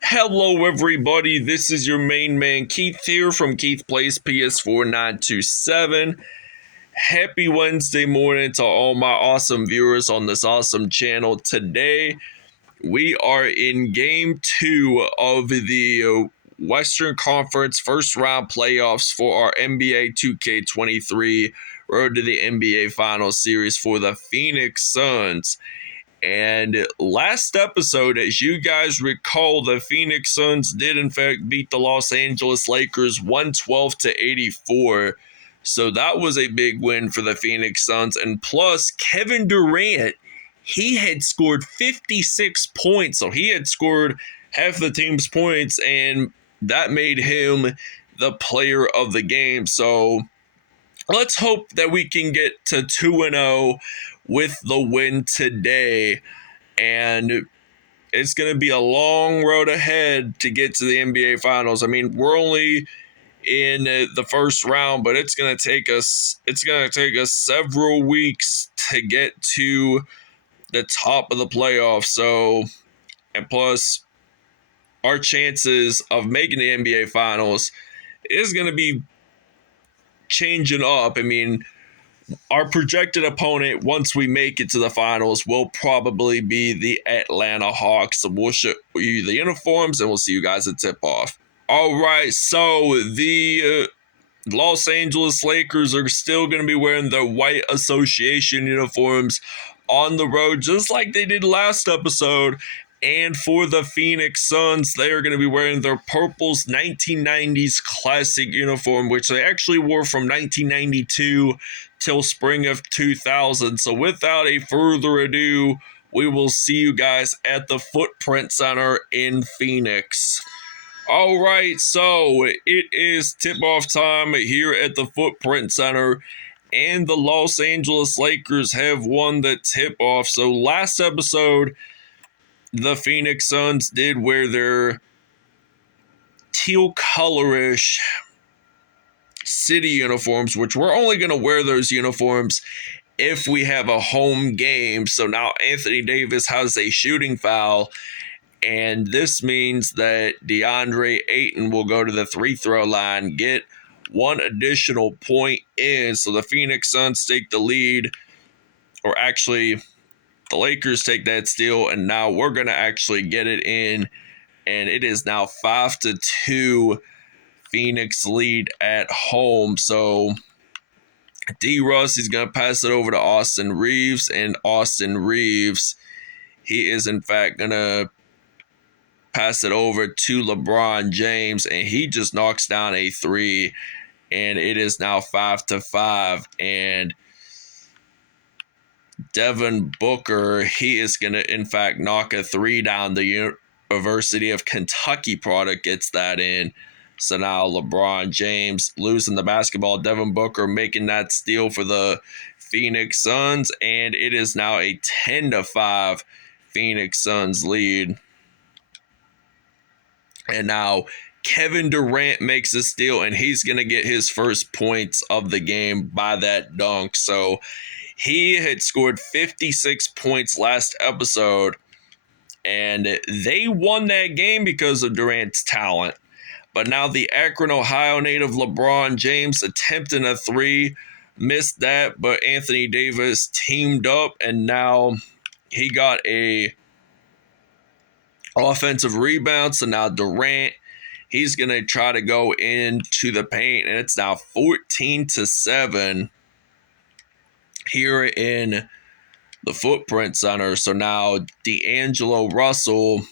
Hello, everybody. This is your main man Keith here from Keith Plays PS4 927. Happy Wednesday morning to all my awesome viewers on this awesome channel. Today, we are in game 2 of the Western Conference first round playoffs for our NBA 2K23 Road to the NBA Finals series for the Phoenix Suns. And last episode, as you guys recall, the Phoenix Suns did in fact beat the Los Angeles Lakers 112-84. So that was a big win for the Phoenix Suns. And plus, Kevin Durant, he had scored 56 points. So he had scored half the team's points, and that made him the player of the game. So let's hope that we can get to 2-0 with the win today. And it's going to be a long road ahead to get to the NBA Finals. I mean, we're only in the first round, but it's going to take us several weeks to get to the top of the playoffs. So, and plus our chances of making the NBA Finals is going to be changing up. I mean, our projected opponent, once we make it to the finals, will probably be the Atlanta Hawks. So we'll show you the uniforms, and we'll see you guys at tip-off. All right, so the Los Angeles Lakers are still going to be wearing their white association uniforms on the road, just like they did last episode. And for the Phoenix Suns, they are going to be wearing their Purple's 1990s classic uniform, which they actually wore from 1992 till spring of 2000. So without a further ado, we will see you guys at the Footprint Center in Phoenix. All right, so it is tip-off time here at the Footprint Center, and the Los Angeles Lakers have won the tip-off. So last episode, the Phoenix Suns did wear their teal colorish city uniforms, which we're only going to wear those uniforms if we have a home game. So now Anthony Davis has a shooting foul, and this means that DeAndre Ayton will go to the free-throw line, get one additional point in. So the Phoenix Suns take the lead, or actually the Lakers take that steal, and now we're going to actually get it in, and it is now 5-2 Phoenix lead at home. So D. Russ is going to pass it over to Austin Reeves, and Austin Reeves, he is in fact going to pass it over to LeBron James, and he just knocks down a three, and it is now 5-5. And Devin Booker, he is going to in fact knock a three down. The University of Kentucky product gets that in. So now LeBron James losing the basketball. Devin Booker making that steal for the Phoenix Suns, and it is now a 10-5 Phoenix Suns lead. And now Kevin Durant makes a steal, and he's going to get his first points of the game by that dunk. So he had scored 56 points last episode, and they won that game because of Durant's talent. But now the Akron, Ohio native LeBron James attempting a three, missed that, but Anthony Davis teamed up, and now he got a offensive rebound. So now Durant, he's going to try to go into the paint, and it's now 14-7 here in the Footprint Center. So now D'Angelo Russell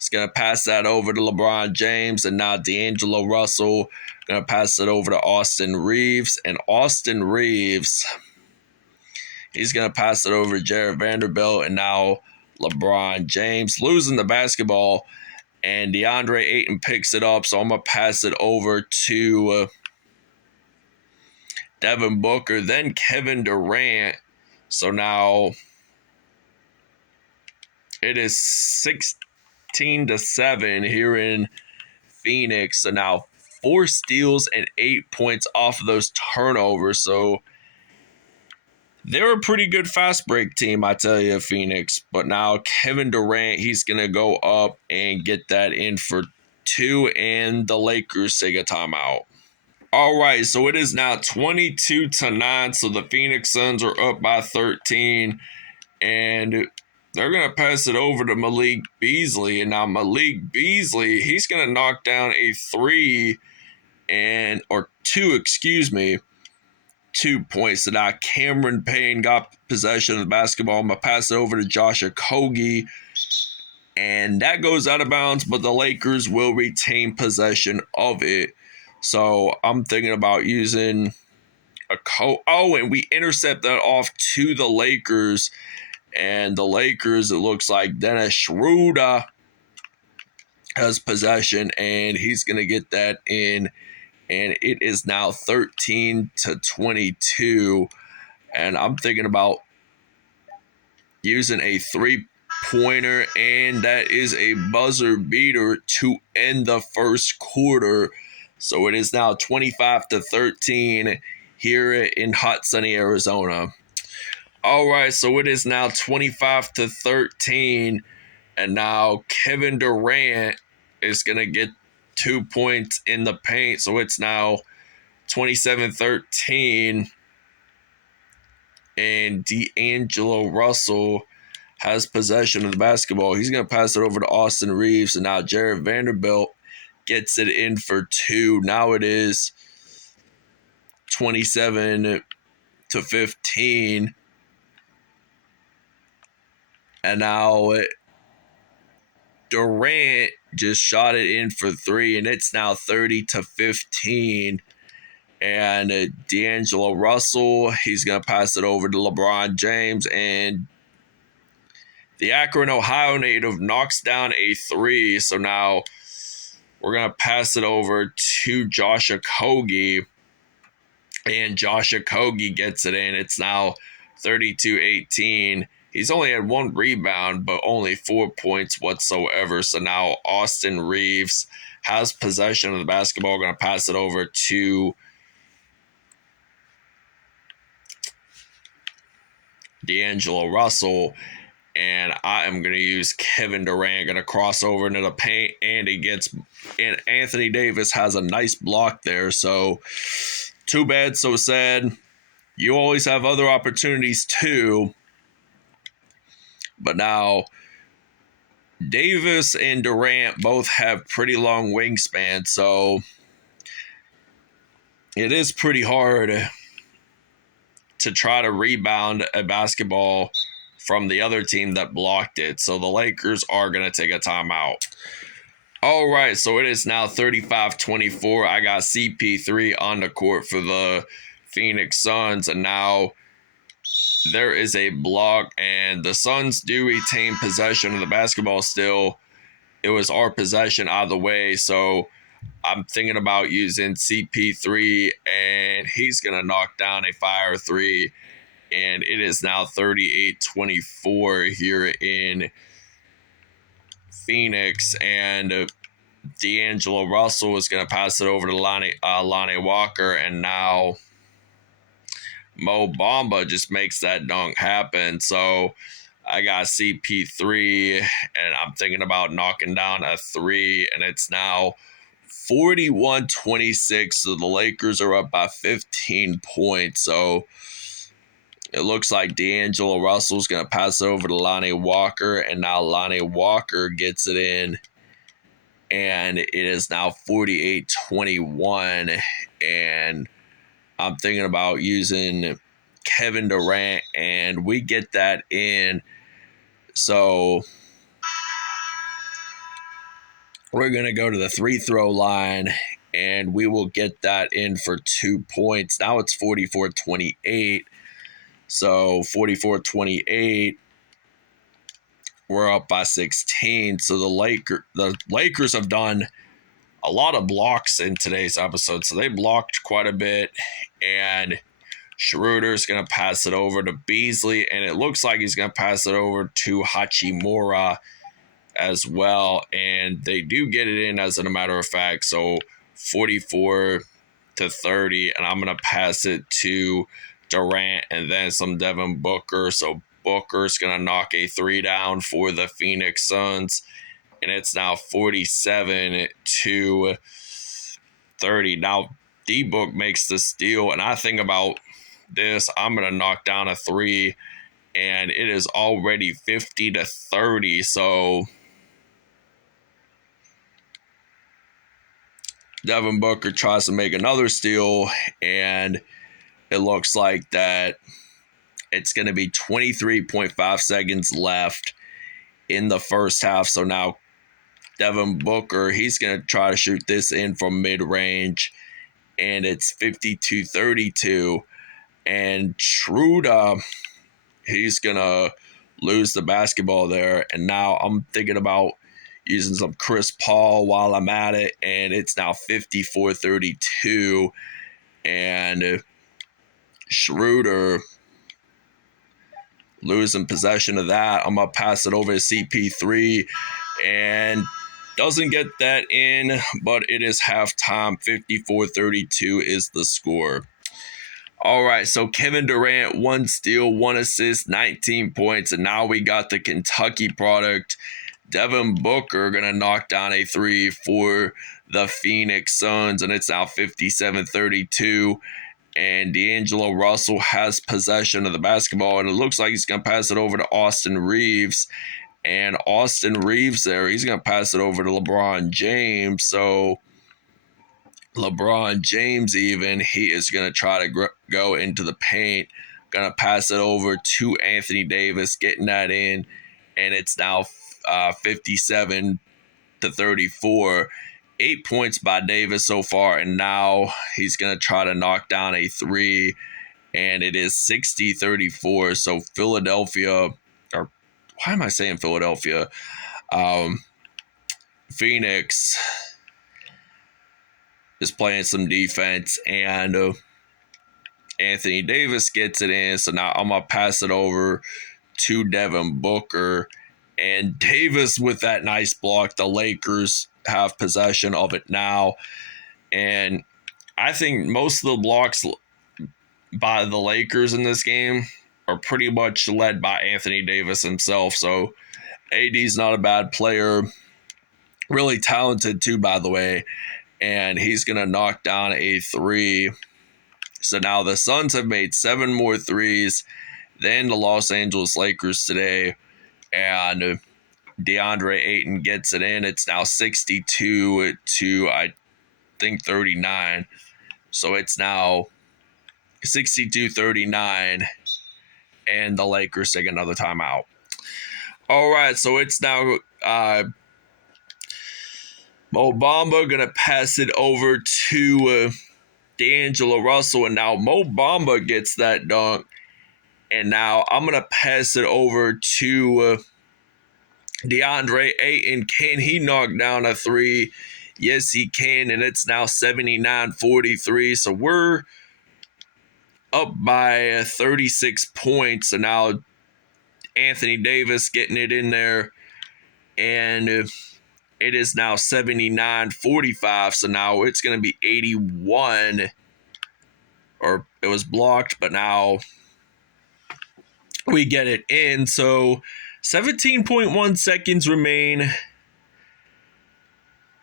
is going to pass that over to LeBron James, and now D'Angelo Russell going to pass it over to Austin Reeves, and Austin Reeves, he's going to pass it over to Jared Vanderbilt, and now LeBron James losing the basketball, and DeAndre Ayton picks it up. So I'm going to pass it over to Devin Booker, then Kevin Durant. So now it is 16-7 here in Phoenix. So now 4 steals and 8 points off of those turnovers. So they're a pretty good fast break team, I tell you, Phoenix. But now Kevin Durant, he's going to go up and get that in for 2, and the Lakers take a timeout. All right, so it is now 22-9. So the Phoenix Suns are up by 13, and they're going to pass it over to Malik Beasley. And now Malik Beasley, he's going to knock down a 3 or 2, 2 points. So now Cameron Payne got possession of the basketball. I'm going to pass it over to Josh Okogie, and that goes out of bounds, but the Lakers will retain possession of it. So I'm thinking about using and we intercept that off to the Lakers. And the Lakers, it looks like Dennis Schroeder has possession, and he's going to get that in. And it is now 13-22. And I'm thinking about using a 3-pointer, and that is a buzzer beater to end the first quarter. So it is now 25-13 here in hot, sunny Arizona. All right, so it is now 25-13, and now Kevin Durant is going to get 2 points in the paint. So it's now 27-13, and D'Angelo Russell has possession of the basketball. He's going to pass it over to Austin Reeves, and now Jared Vanderbilt gets it in for 2. Now it is 27-15. And now Durant just shot it in for 3, and it's now 30-15. And D'Angelo Russell, he's going to pass it over to LeBron James, and the Akron, Ohio native knocks down a 3. So now we're going to pass it over to Josh Okogie, and Josh Okogie gets it in. It's now 32-18. He's only had 1 rebound, but only 4 points whatsoever. So now Austin Reeves has possession of the basketball. Going to pass it over to D'Angelo Russell. And I am going to use Kevin Durant. Going to cross over into the paint, and and Anthony Davis has a nice block there. So too bad, so sad. You always have other opportunities too. But now Davis and Durant both have pretty long wingspan, so it is pretty hard to try to rebound a basketball from the other team that blocked it. So the Lakers are going to take a timeout. All right, so it is now 35-24. I got CP3 on the court for the Phoenix Suns, and now there is a block, and the Suns do retain possession of the basketball still. It was our possession either way, so I'm thinking about using CP3, and he's going to knock down a fire 3, and it is now 38-24 here in Phoenix, and D'Angelo Russell is going to pass it over to Lonnie Walker, and now Mo Bamba just makes that dunk happen. So I got CP3, and I'm thinking about knocking down a 3, and it's now 41-26. So the Lakers are up by 15 points. So it looks like D'Angelo Russell's going to pass it over to Lonnie Walker, and now Lonnie Walker gets it in, and it is now 48-21, and I'm thinking about using Kevin Durant, and we get that in. So we're going to go to the free throw line, and we will get that in for 2 points. Now it's 44-28. So 44-28. We're up by 16. So the Lakers have done a lot of blocks in today's episode. So they blocked quite a bit, and Schroeder's going to pass it over to Beasley, and it looks like he's going to pass it over to Hachimura as well, and they do get it in as a matter of fact. So 44-30, and I'm going to pass it to Durant, and then some Devin Booker. So Booker's going to knock a 3 down for the Phoenix Suns. And it's now 47 to 30. Now, D-Book makes the steal, and I think about this. I'm going to knock down a 3, and it is already 50 to 30. So Devin Booker tries to make another steal, and it looks like that it's going to be 23.5 seconds left in the first half. So now Devin Booker, he's going to try to shoot this in from mid-range, and it's 52-32. And Schroeder, he's going to lose the basketball there. And now I'm thinking about using some Chris Paul while I'm at it, and it's now 54-32. And Schroeder losing possession of that. I'm going to pass it over to CP3, and doesn't get that in, but it is halftime. 54-32 is the score. All right, so Kevin Durant, 1 steal, 1 assist, 19 points, and now we got the Kentucky product. Devin Booker going to knock down a 3 for the Phoenix Suns, and it's now 57-32. And D'Angelo Russell has possession of the basketball, and it looks like he's going to pass it over to Austin Reeves. And Austin Reeves there, he's going to pass it over to LeBron James. So LeBron James even, he is going to try to go into the paint. Going to pass it over to Anthony Davis, getting that in. And it's now 57-34. 8 points by Davis so far. And now he's going to try to knock down a 3. And it is 60-34. So Philadelphia, or why am I saying Philadelphia? Phoenix is playing some defense, and Anthony Davis gets it in. So now I'm going to pass it over to Devin Booker. And Davis with that nice block. The Lakers have possession of it now. And I think most of the blocks by the Lakers in this game are pretty much led by Anthony Davis himself. So AD's not a bad player. Really talented too, by the way. And he's going to knock down a 3. So now the Suns have made 7 more threes than the Los Angeles Lakers today. And DeAndre Ayton gets it in. It's now 62 to, I think, 39. So it's now 62-39. And the Lakers take another timeout. All right, so it's now Mo Bamba going to pass it over to D'Angelo Russell. And now Mo Bamba gets that dunk. And now I'm going to pass it over to DeAndre Ayton. Can he knock down a 3? Yes, he can. And it's now 79-43. So we're up by 36 points. And now Anthony Davis getting it in there. And it is now 79-45. So now it's going to be 81. Or it was blocked, but now we get it in. So 17.1 seconds remain.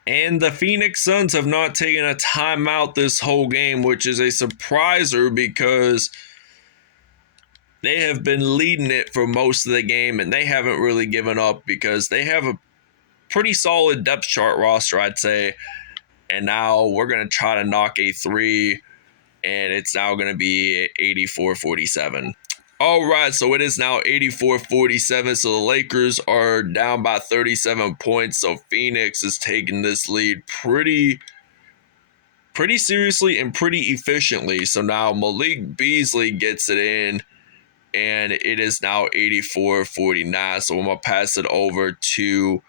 And the Phoenix Suns have not taken a timeout this whole game, which is a surpriser because they have been leading it for most of the game, and they haven't really given up because they have a pretty solid depth chart roster, I'd say. And now we're going to try to knock a 3, and it's now going to be 84-47. All right, so it is now 84-47. So the Lakers are down by 37 points. So Phoenix is taking this lead pretty seriously and pretty efficiently. So now Malik Beasley gets it in, and it is now 84-49. So I'm going to pass it over to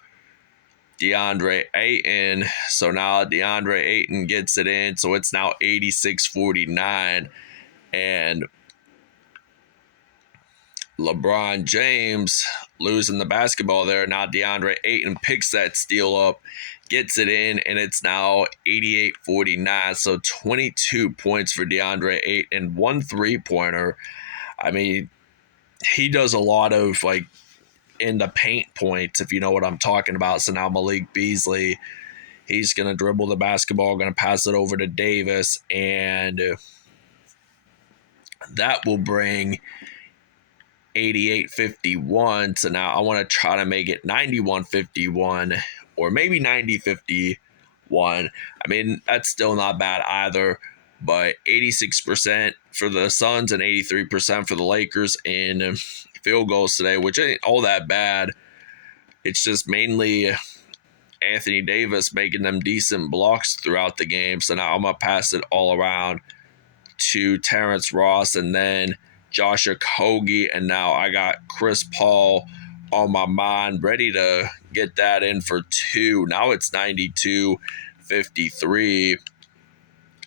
DeAndre Ayton. So now DeAndre Ayton gets it in. So it's now 86-49. And LeBron James losing the basketball there. Now DeAndre Ayton picks that steal up, gets it in, and it's now 88-49. So 22 points for DeAndre Ayton and 1 3-pointer. I mean, he does a lot of like in the paint points, if you know what I'm talking about. So now Malik Beasley, he's going to dribble the basketball, going to pass it over to Davis, and that will bring 88-51. So now I want to try to make it 91-51 or maybe 90-51. I mean, that's still not bad either, but 86% for the Suns and 83% for the Lakers in field goals today, which ain't all that bad. It's just mainly Anthony Davis making them decent blocks throughout the game. So now I'm going to pass it all around to Terrence Ross and then Josh Okogie, and now I got Chris Paul on my mind, ready to get that in for 2. Now it's 92-53,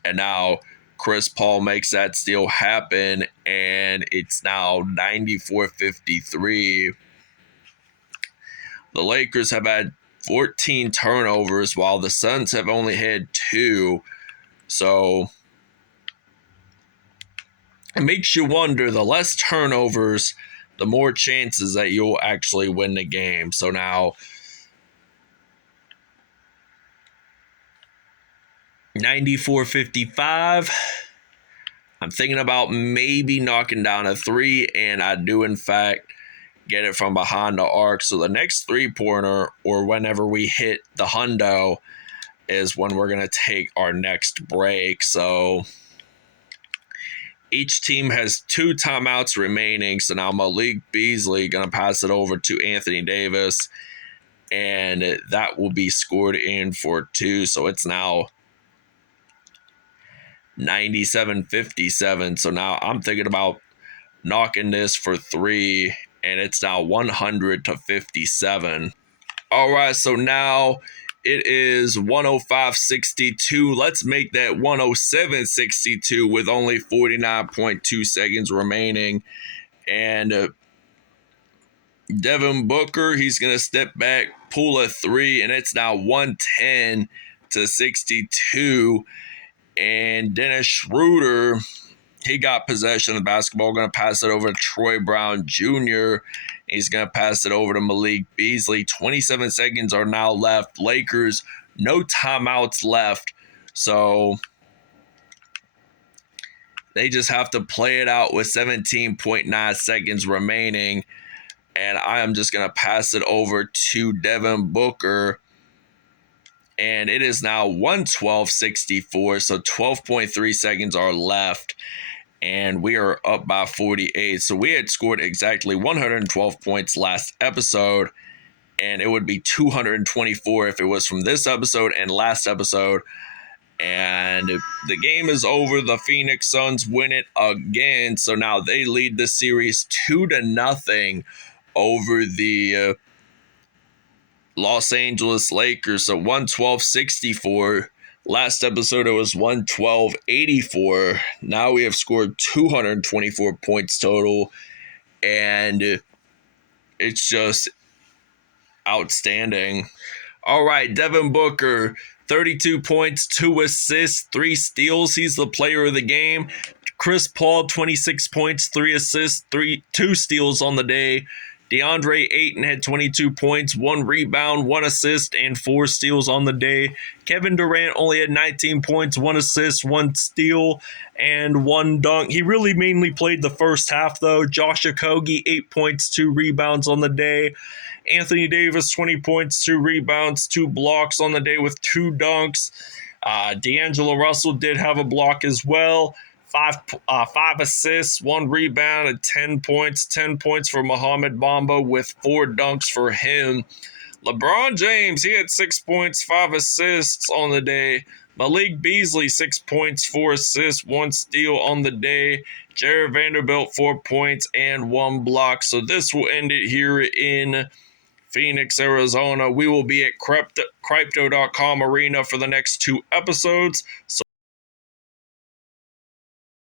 and now Chris Paul makes that steal happen, and it's now 94-53. The Lakers have had 14 turnovers, while the Suns have only had 2. So it makes you wonder, the less turnovers, the more chances that you'll actually win the game. So now 94-55. I'm thinking about maybe knocking down a 3, and I do in fact get it from behind the arc. So the next 3-pointer, or whenever we hit the hundo, is when we're going to take our next break. So each team has 2 timeouts remaining. So now Malik Beasley going to pass it over to Anthony Davis, and that will be scored in for 2. So it's now 97-57. So now I'm thinking about knocking this for 3, and it's now 100-57. All right, so now it is 105-62. Let's make that 107-62 with only 49.2 seconds remaining. And Devin Booker, he's going to step back, pull a 3, and it's now 110-62. And Dennis Schroeder, he got possession of the basketball, going to pass it over to Troy Brown Jr. He's going to pass it over to Malik Beasley. 27 seconds are now left. Lakers, no timeouts left. So they just have to play it out with 17.9 seconds remaining. And I am just going to pass it over to Devin Booker. And it is now 112-64, so 12.3 seconds are left, and we are up by 48. So we had scored exactly 112 points last episode, and it would be 224 if it was from this episode and last episode. And the game is over. The Phoenix Suns win it again, so now they lead the series 2-0 over the Los Angeles Lakers. So 112-64. Last episode it was 112-84. Now we have scored 224 points total, and it's just outstanding. All right, Devin Booker, 32 points, 2 assists, 3 steals. He's the player of the game. Chris Paul, 26 points, 3 assists, 2 steals on the day. DeAndre Ayton had 22 points, 1 rebound, 1 assist, and 4 steals on the day. Kevin Durant only had 19 points, 1 assist, 1 steal, and 1 dunk. He really mainly played the first half, though. Josh Okogie, 8 points, 2 rebounds on the day. Anthony Davis, 20 points, 2 rebounds, 2 blocks on the day with 2 dunks. D'Angelo Russell did have a block as well. 5 assists, 1 rebound, and 10 points. 10 points for Mohamed Bamba with 4 dunks for him. LeBron James, he had 6 points, 5 assists on the day. Malik Beasley, 6 points, 4 assists, 1 steal on the day. Jared Vanderbilt, 4 points and 1 block. So this will end it here in Phoenix, Arizona. We will be at Crypto.com Arena for the next 2 episodes. So